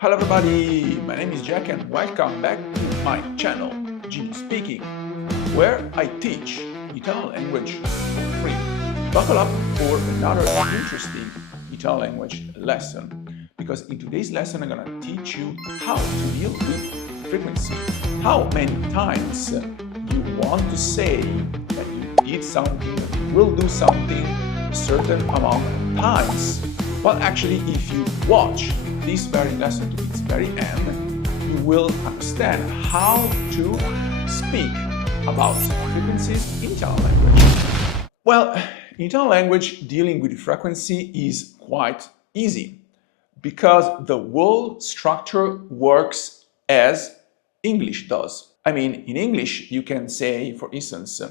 Hello everybody, my name is Jack and welcome back to my channel, Genius Speaking, where I teach Italian language for free. Buckle up for another interesting Italian language lesson, because in today's lesson I'm going to teach you how to deal with frequency. How many times you want to say that you did something, that you will do something a certain amount of times. Well, actually, if you watch this very lesson to its very end, you will understand how to speak about frequencies in Italian language. Well, in Italian language, dealing with frequency is quite easy because the whole structure works as English does. I mean, in English, you can say, for instance,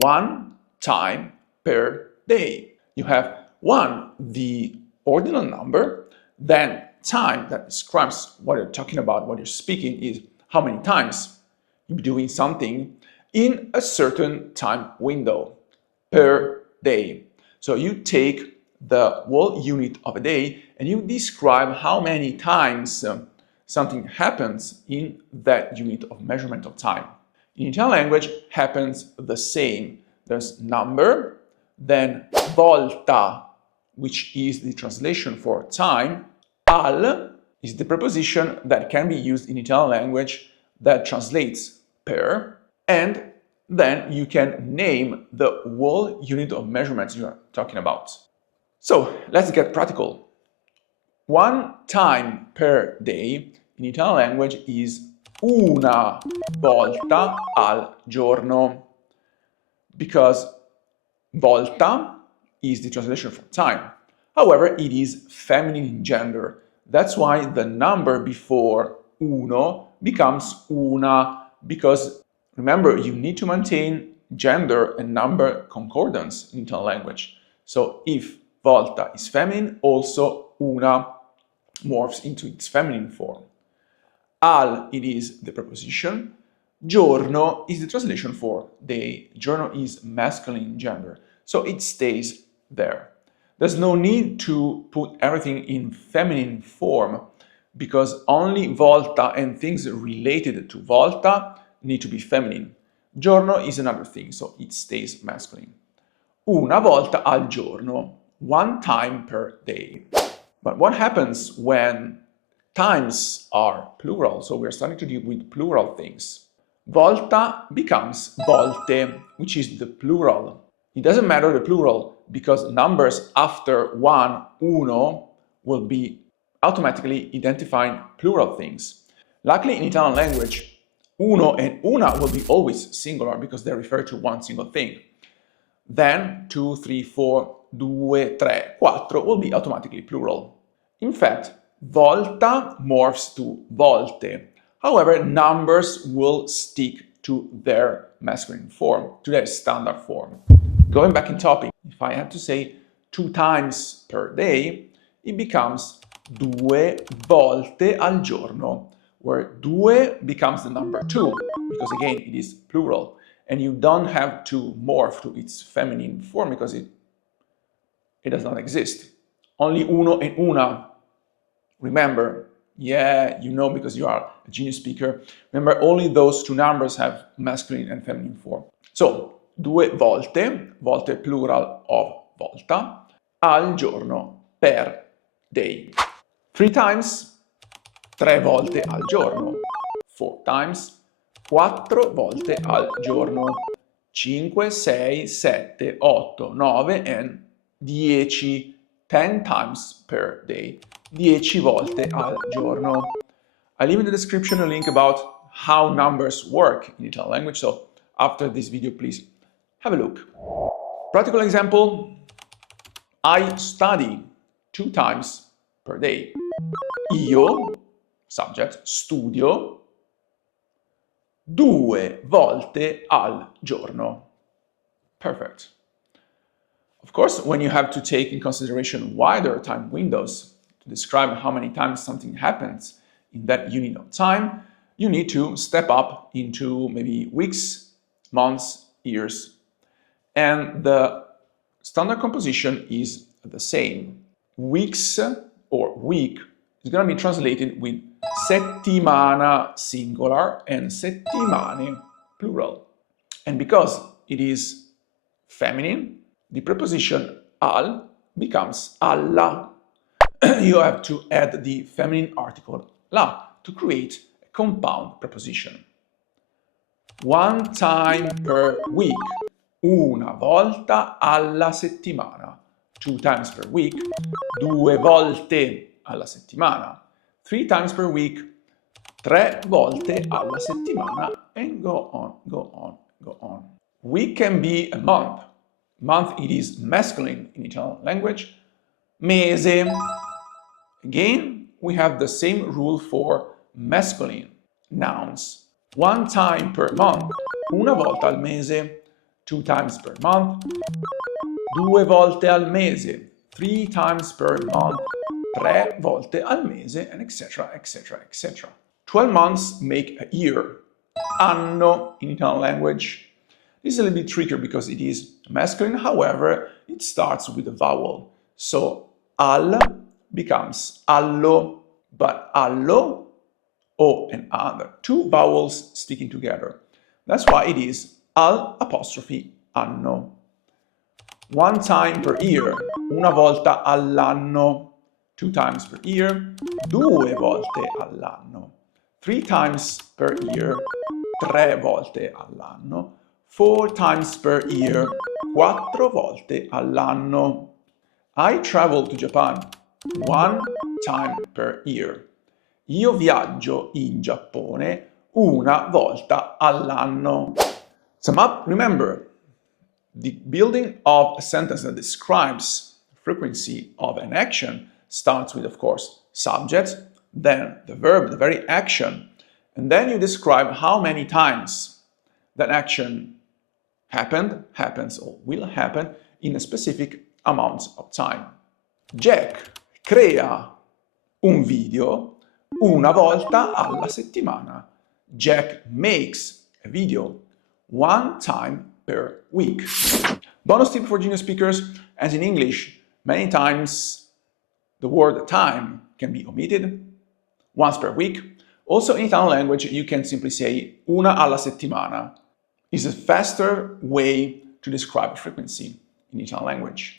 one time per day. You have one, the ordinal number, then time that describes what you're talking about, what you're speaking, is how many times you'll be doing something in a certain time window per day. So you take the whole unit of a day and you describe how many times something happens in that unit of measurement of time. In Italian language happens the same. There's number, then volta, which is the translation for time. Al is the preposition that can be used in Italian language that translates per, and then you can name the whole unit of measurements you are talking about. So let's get practical. One time per day in Italian language is una volta al giorno, because volta is the translation for time. However, it is feminine in gender. That's why the number before uno becomes una, because remember, you need to maintain gender and number concordance in Italian language. So if volta is feminine, also una morphs into its feminine form. Al, it is the preposition. Giorno is the translation for day. Giorno is masculine in gender, so it stays there. There's no need to put everything in feminine form, because only volta and things related to volta need to be feminine. Giorno is another thing, so it stays masculine. Una volta al giorno, one time per day. But what happens when times are plural? So we're starting to deal with plural things. Volta becomes volte, which is the plural. It doesn't matter the plural, because numbers after one, uno, will be automatically identifying plural things. Luckily, in Italian language, uno and una will be always singular because they refer to one single thing. Then 2, 3, 4, 2, 3, 4 will be automatically plural. In fact, volta morphs to volte. However, numbers will stick to their masculine form, to their standard form. Going back in topic, if I have to say 2 times per day, it becomes due volte al giorno, where due becomes the number 2, because again, it is plural, and you don't have to morph to its feminine form because it does not exist. Only uno and una. Remember, yeah, you know, because you are a genius speaker. Remember, only those two numbers have masculine and feminine form. So, due volte, volte plural of volta, al giorno, per day. 3 times, 3 volte al giorno. 4 times, 4 volte al giorno. 5, 6, 7, 8, 9 and 10. 10 times per day. 10 volte al giorno. I leave in the description a link about how numbers work in Italian language, so after this video, please have a look. Practical example, I study 2 times per day. Io, subject, studio 2 volte al giorno. Perfect. Of course, when you have to take in consideration wider time windows to describe how many times something happens in that unit of time, you need to step up into maybe weeks, months, years. And the standard composition is the same. Weeks or week is going to be translated with settimana singular and settimane plural. And because it is feminine, the preposition al becomes alla. You have to add the feminine article la to create a compound preposition. One time per week, una volta alla settimana. 2 times per week, 2 volte alla settimana. 3 times per week, 3 volte alla settimana, and go on, go on, go on. Week can be a month. Month, it is masculine in Italian language. Mese. Again, we have the same rule for masculine nouns. 1 time per month, una volta al mese. 2 times per month, 2 volte al mese. 3 times per month, 3 volte al mese, and etc, etc, etc. 12 months make a year. Anno in Italian language. This is a little bit trickier because it is masculine, however, it starts with a vowel. So al becomes allo, but allo, o and other, 2 vowels sticking together. That's why it is al apostrophe anno. 1 time per year, una volta all'anno. 2 times per year, 2 volte all'anno. 3 times per year, 3 volte all'anno. 4 times per year, 4 volte all'anno. I travel to Japan 1 time per year. Io viaggio in Giappone una volta all'anno. Sum up, remember, the building of a sentence that describes the frequency of an action starts with, of course, subject, then the verb, the very action, and then you describe how many times that action happened, happens, or will happen in a specific amount of time. Jack crea un video una volta alla settimana. Jack makes a video 1 time per week. Bonus tip for Genius speakers: as in English, many times the word time can be omitted once per week. Also in Italian language, you can simply say una alla settimana. It's a faster way to describe frequency in Italian language.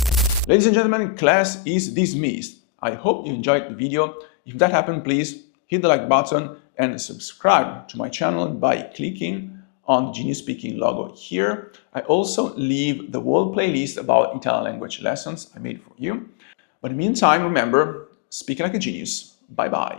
Ladies and gentlemen, class is dismissed. I hope you enjoyed the video. If that happened, please hit the like button and subscribe to my channel by clicking on the Genius Speaking logo here. I also leave the whole playlist about Italian language lessons I made for you. But in the meantime, remember, speak like a genius. Bye-bye.